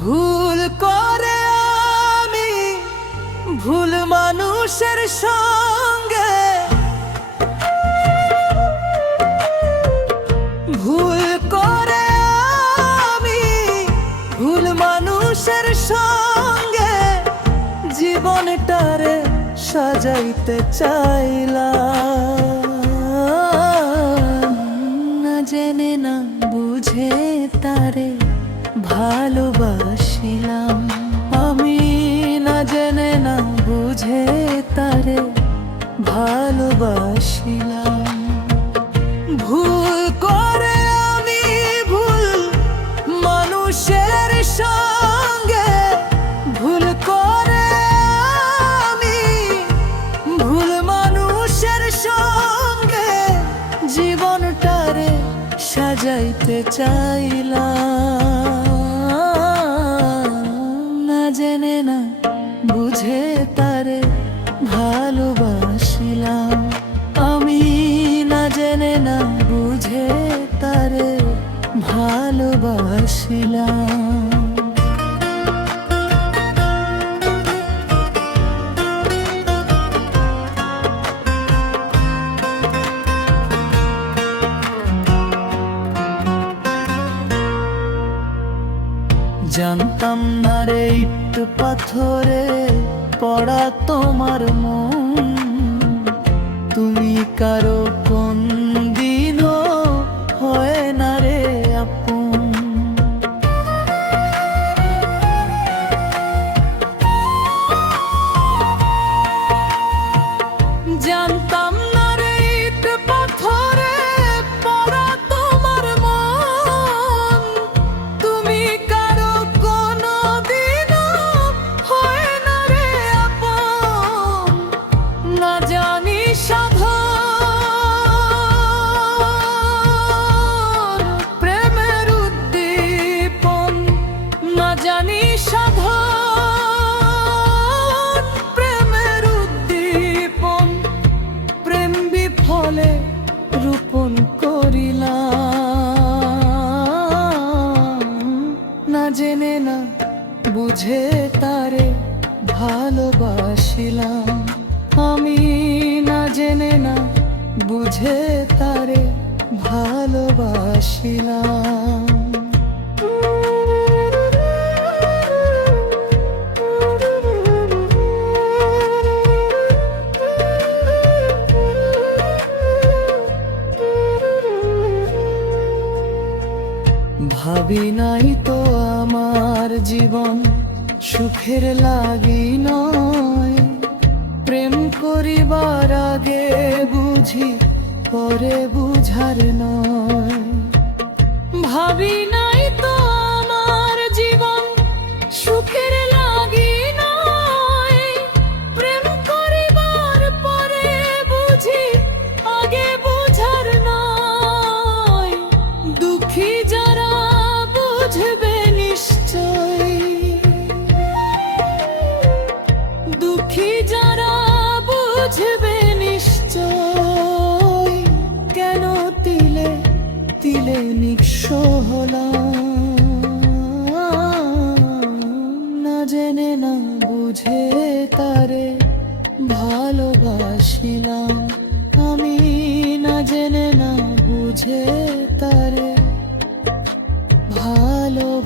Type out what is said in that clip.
ভুল করে আমি ভুল মানুষের সঙ্গে, ভুল করে আমি ভুল মানুষের সঙ্গে জীবনটারে সাজাইতে চাইলাম। না জেনে না বুঝে তারে ভালোবাসিলাম, আমি না জেনে না বুঝে তারে ভালোবাসিলাম। ভুল করে আমি ভুল মানুষের সঙ্গে, ভুল করে আমি ভুল মানুষের সঙ্গে জীবনটারে সাজাইতে চাইলাম। না জেনে না বুঝে তারে ভালোবাসিলাম, আমি না জেনে না বুঝে তারে ভালোবাসিলাম। জানতাম না রে ইট পাথরে পড়া তোমার মন, তুমি কারো কোন দিনও হয় না রে আপন। জানতাম না রে ইট পাথরে পড়া তোমার মন, তুমি কারো কোনো দিনও হয় না রে আপন। না জানি সাধন প্রেমের উদ্দীপন, না জানি সাধন প্রেমের উদ্দীপন, প্রেম বিফলে রোপণ করিলাম। না জেনে না বুঝে তারে ভালোবাসিলাম, আমি না জেনে না বুঝে তারে ভালোবাসিলাম। ভাবি নাই তো আমার জীবন সুখের লাগি নয়, প্রেম করিবার আগে বুঝি পরে বুঝার নয়। ভাবি নাই তো আমার জীবন সুখের লাগি নয়, প্রেম করিবার পরে বুঝি আগে বুঝার নয়। দুঃখী যারা বুঝবে নিশ্চয়, দুঃখী যারা বুঝবে নিশ্চয়, কেন তিলে তিলে নিঃস্ব হলাম। না জেনে না বুঝে তারে ভালোবাসিলাম, আমি না জেনে না বুঝে তারে ভালোবাসিলাম।